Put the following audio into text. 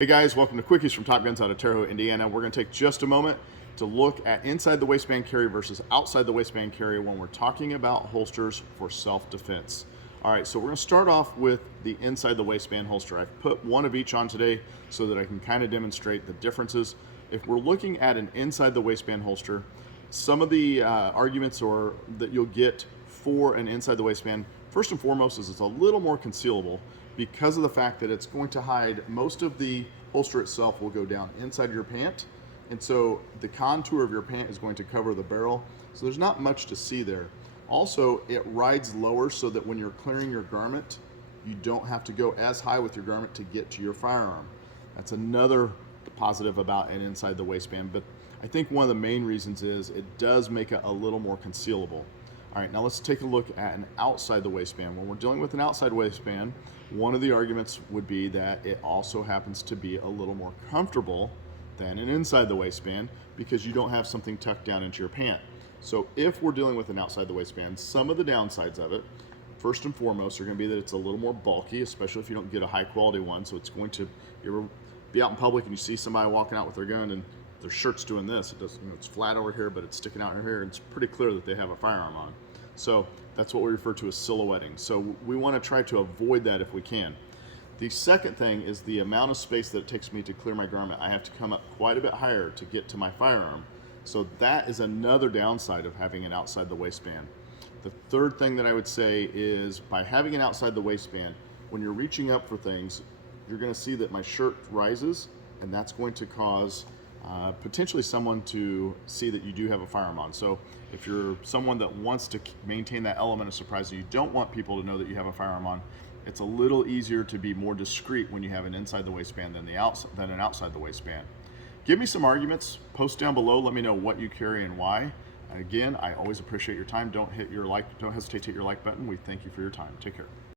Hey guys, welcome to Quickies from Top Guns out of Terre Haute, Indiana. We're going to take just a moment to look at inside the waistband carry versus outside the waistband carry when we're talking about holsters for self-defense. All right, so we're going to start off with the inside the waistband holster. I've put one of each on today so that I can kind of demonstrate the differences. If we're looking at an inside the waistband holster, some of the arguments that you'll get for an inside the waistband, first and foremost, is it's a little more concealable because of the fact that it's going to hide most of the holster itself will go down inside your pant. And so the contour of your pant is going to cover the barrel. So there's not much to see there. Also, it rides lower so that when you're clearing your garment, you don't have to go as high with your garment to get to your firearm. That's another positive about an inside the waistband. But I think one of the main reasons is it does make it a little more concealable. All right, now let's take a look at an outside the waistband. When we're dealing with an outside waistband, one of the arguments would be that it also happens to be a little more comfortable than an inside the waistband because you don't have something tucked down into your pant. So if we're dealing with an outside the waistband, some of the downsides of it, first and foremost, are going to be that it's a little more bulky, especially if you don't get a high quality one. So it's going to, you ever be out in public and you see somebody walking out with their gun and their shirt's doing this. It does, it's flat over here, but it's sticking out here, and it's pretty clear that they have a firearm on. So that's what we refer to as silhouetting. So we want to try to avoid that if we can. The second thing is the amount of space that it takes me to clear my garment. I have to come up quite a bit higher to get to my firearm. So that is another downside of having an outside the waistband. The third thing that I would say is by having an outside the waistband, when you're reaching up for things, you're going to see that my shirt rises, and that's going to cause potentially someone to see that you do have a firearm on. So if you're someone that wants to maintain that element of surprise, and you don't want people to know that you have a firearm on, it's a little easier to be more discreet when you have an inside the waistband than an outside the waistband. Give me some arguments, post down below, let me know what you carry and why. And again, I always appreciate your time. Don't hesitate to hit your like button. We thank you for your time. Take care.